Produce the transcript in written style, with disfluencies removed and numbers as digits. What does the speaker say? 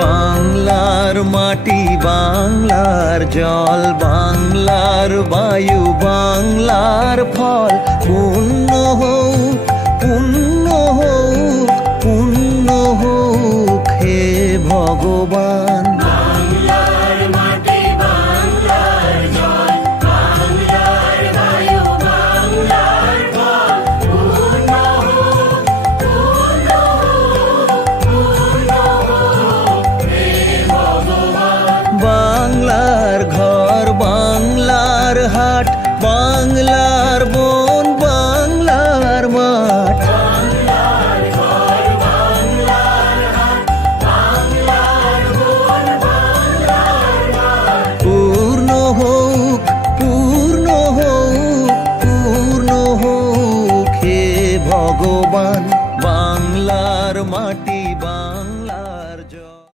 বাংলার মাটি, বাংলার জল, বাংলার বায়ু, বাংলার ফল, পুণ্য হোক, পুণ্য হোক, পুণ্য হোক হে ভগবান।